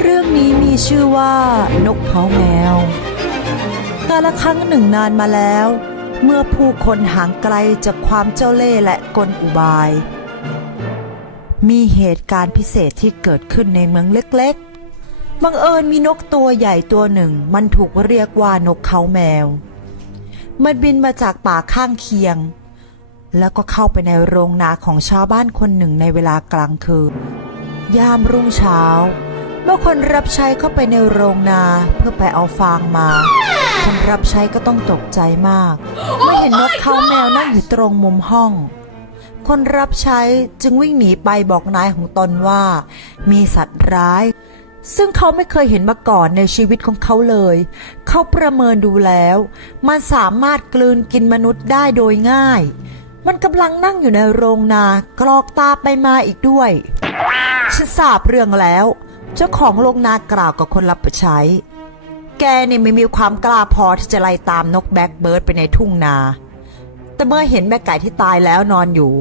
เรื่องนี้มีชื่อว่านกเขาแมวกาลครั้งหนึ่งนานมาแล้วเมื่อผู้คนห่างไกลจากความเจ้าเล่ห์และกลอุบายมีเหตุการณ์พิเศษที่เกิดขึ้นในเมืองเล็กๆบังเอิญมีนกตัวใหญ่ตัวหนึ่งมันถูกเรียกว่านกเขาแมวมันบินมาจากป่าข้างเคียงแล้วก็เข้าไปในโรงนาของชาวบ้านคนหนึ่งในเวลากลางคืนยามรุ่งเช้าเมื่อคนรับใช้เข้าไปในโรงนาเพื่อไปเอาฟางมาคนรับใช้ก็ต้องตกใจมากเมื่อเห็นนกเขาแมวนั่งอยู่ตรงมุมห้องคนรับใช้จึงวิ่งหนีไปบอกนายของตนว่ามีสัตว์ร้ายซึ่งเขาไม่เคยเห็นมาก่อนในชีวิตของเขาเลยเขาประเมินดูแล้วมันสามารถกลืนกินมนุษย์ได้โดยง่ายมันกำลังนั่งอยู่ในโรงนากรอกตาไปมาอีกด้วยฉันทราบเรื่องแล้วเจ้าของโรงนากล่าวกับคนรับใช้แกเนี่ยไม่มีความกล้าพอที่จะไล่ตามนกแบล็กเบิร์ดไปในทุ่งนาแต่เมื่อเห็นแม่ไก่ที่ตายแล้วนอนอยู่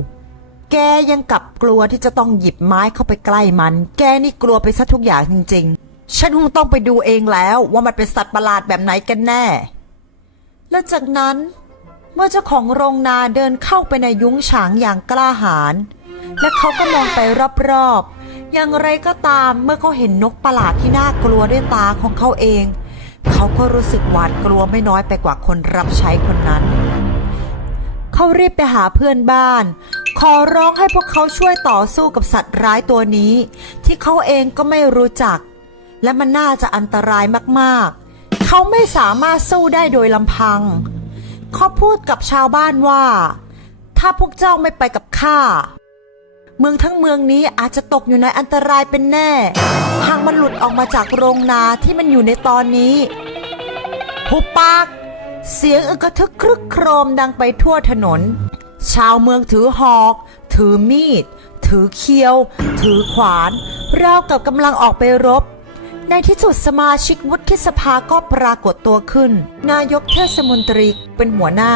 แกยังกลับกลัวที่จะต้องหยิบไม้เข้าไปใกล้มันแกนี่กลัวไปซะทุกอย่างจริงๆฉันคงต้องไปดูเองแล้วว่ามันเป็นสัตว์ประหลาดแบบไหนกันแน่และจากนั้นเมื่อเจ้าของโรงนาเดินเข้าไปในยุ้งฉางอย่างกล้าหาญและเขาก็มองไปรอบๆอย่างไรก็ตามเมื่อเขาเห็นนกประหลาดที่น่ากลัวด้วยตาของเขาเองเขาก็รู้สึกหวาดกลัวไม่น้อยไปกว่าคนรับใช้คนนั้นเขารีบไปหาเพื่อนบ้านขอร้องให้พวกเขาช่วยต่อสู้กับสัตว์ร้ายตัวนี้ที่เขาเองก็ไม่รู้จักและมันน่าจะอันตรายมากๆเขาไม่สามารถสู้ได้โดยลำพังเขาพูดกับชาวบ้านว่าถ้าพวกเจ้าไม่ไปกับข้าเมืองทั้งเมืองนี้อาจจะตกอยู่ในอันตรายเป็นแน่หากมันหลุดออกมาจากโรงนาที่มันอยู่ในตอนนี้หุบปากเสียงอึกระทึกครึกโครมดังไปทั่วถนนชาวเมืองถือหอกถือมีดถือเคียวถือขวานราวกับกำลังออกไปรบในที่สุดสมาชิกวุฒิสภาก็ปรากฏตัวขึ้นนายกเทศมนตรีเป็นหัวหน้า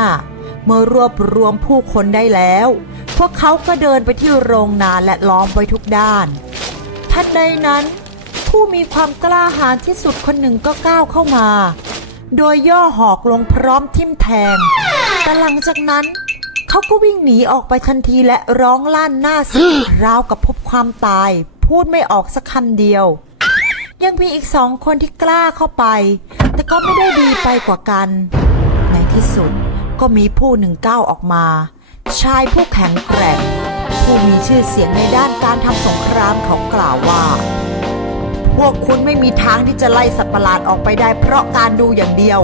เมื่อรวบรวมผู้คนได้แล้วพวกเขาก็เดินไปที่โรงนาและล้อมไว้ทุกด้านทันใดนั้นผู้มีความกล้าหาญที่สุดคนหนึ่งก็ก้าวเข้ามาโดยย่อหอกลงพร้อมทิ่มแทงแต่หลังจากนั้นเขาก็วิ่งหนีออกไปทันทีและร้องลั่นหน้าสยดราวกับพบความตายพูดไม่ออกสักคำเดียวยังมีอีก2 คนที่กล้าเข้าไปแต่ก็ไม่ได้ดีไปกว่ากันในที่สุดก็มีผู้หนึ่งก้าวออกมาชายผู้แข็งแกร่งผู้มีชื่อเสียงในด้านการทำสงครามเขากล่าวว่าพวกคุณไม่มีทางที่จะไล่สัตว์ประหลาดออกไปได้เพราะการดูอย่างเดียว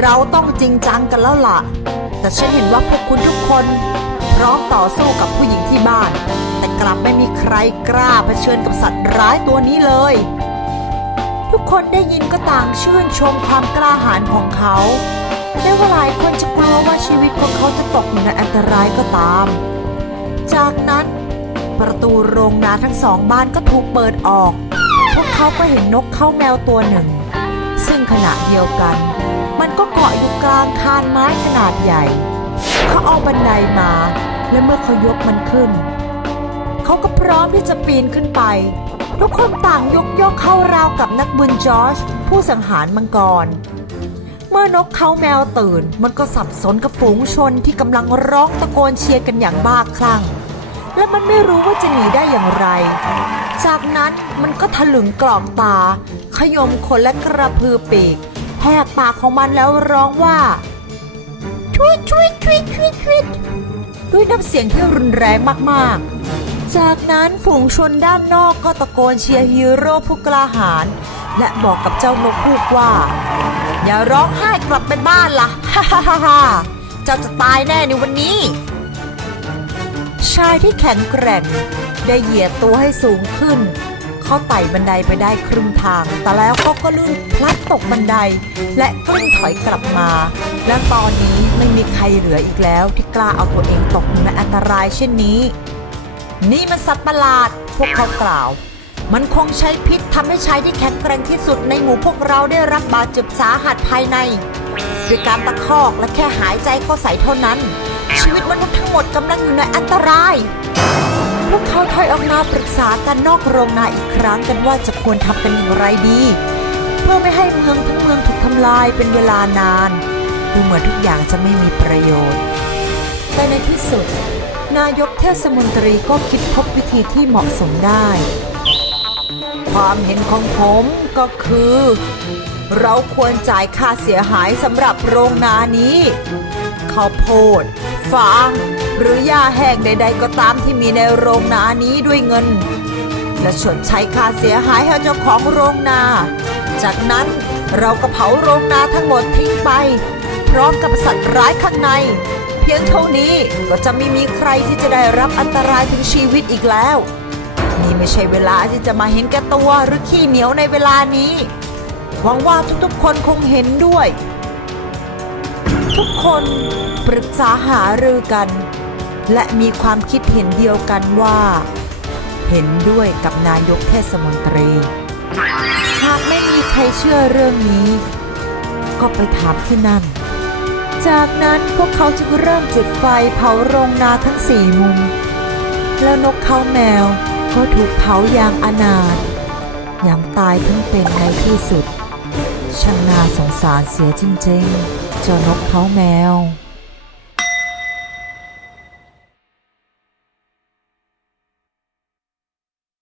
เราต้องจริงจังกันแล้วล่ะแต่ฉันเห็นว่าพวกคุณทุกคนพร้อมต่อสู้กับผู้หญิงที่บ้านแต่กลับไม่มีใครกล้าเผชิญกับสัตว์ร้ายตัวนี้เลยทุกคนได้ยินก็ต่างชื่นชมความกล้าหาญของเขาแม้ว่าหลายคนจะกลัวว่าชีวิตของเขาจะตกอยู่ในอันตรายก็ตามจากนั้นประตูโรงนาทั้ง2 บ้านก็ถูกเปิดออกพวกเขาก็เห็นนกเขาแมวตัวหนึ่งซึ่งขณะเดียวกันมันก็เกาะอยู่กลางคานไม้ขนาดใหญ่เขาเอาบันไดมาและเมื่อเขายกมันขึ้นเขาก็พร้อมที่จะปีนขึ้นไปทุกคนต่างยกย่องเขาราวกับนักบุญจอร์จผู้สังหารมังกรเมื่อนกเขาแมวตื่นมันก็สับสนกับฝูงชนที่กำลังร้องตะโกนเชียร์กันอย่างบ้าคลั่งและมันไม่รู้ว่าจะหนีได้อย่างไรจากนั้นมันก็ถลึงกล่อมตาขยมขนและกระพือปีกแหกปากของมันแล้วร้องว่าช่วยช่วยช่วยช่วยช่วยด้วยน้ำเสียงที่รุนแรงมากๆจากนั้นฝูงชนด้านนอกก็ตะโกนเชียร์ฮีโร่ผู้กล้าหาญและบอกกับเจ้านกฮูกว่าอย่าร้องไห้กลับไปบ้านล่ะฮ่าฮ่าฮ่าฮ่าเจ้าจะตายแน่ในวันนี้ชายที่แข็งแกร่งได้เหยียดตัวให้สูงขึ้นเขาไต่บันไดไปได้ครึ่งทางแต่แล้วเขาก็ลื่นพลัดตกบันไดและกลิ้งถอยกลับมาและตอนนี้ไม่มีใครเหลืออีกแล้วที่กล้าเอาตัวเองตกอยู่ในอันตรายเช่นนี้นี่มันสัตว์ประหลาดพวกเขากล่าวมันคงใช้พิษทำให้ชายที่แข็งแกร่งที่สุดในหมู่พวกเราได้รับบาดเจ็บสาหัสภายในด้วยการตะคอกและแค่หายใจเข้าใส่เท่านั้นชีวิตมนุษย์ทั้งหมดกำลังอยู่ในอันตราย พวกเขาถอยออกมาปรึกษากันนอกโรงนาอีกครั้งกันว่าจะควรทำกันอย่างไรดี เพื่อไม่ให้เมืองทั้งเมืองถูกทำลายเป็นเวลานานดูเหมือนทุกอย่างจะไม่มีประโยชน์แต่ในที่สุดนายกเทศมนตรีก็คิดพบวิธีที่เหมาะสมได้ ความเห็นของผมก็คือ เราควรจ่ายค่าเสียหายสำหรับโรงนานี้ข้าวโพดฟางหรือหญ้าแห้งใดๆก็ตามที่มีในโรงนานี้ด้วยเงินและชดใช้ค่าเสียหายให้เจ้าของโรงนาจากนั้นเราก็เผาโรงนาทั้งหมดทิ้งไปพร้อมกับสัตว์ร้ายข้างในเพียงเท่านี้ก็จะไม่มีใครที่จะได้รับอันตรายถึงชีวิตอีกแล้วนี่ไม่ใช่เวลาที่จะมาเห็นแก่ตัวหรือขี้เหนียวในเวลานี้หวังว่าทุกๆคนคงเห็นด้วยทุกคนปรึกษาหารือกันและมีความคิดเห็นเดียวกันว่าเห็นด้วยกับนายกเทศมนตรีหากไม่มีใครเชื่อเรื่องนี้ก็ไปถามที่นั่นจากนั้นพวกเขาจึงเริ่มจุดไฟเผาโรงนาทั้ง4 มุมแล้วนกเขาแมวก็ถูกเผาอย่างอนาถยำตายทั้งเป็นในที่สุดช่างน่าสงสารเสียจริงๆเจ้านกเขาแมว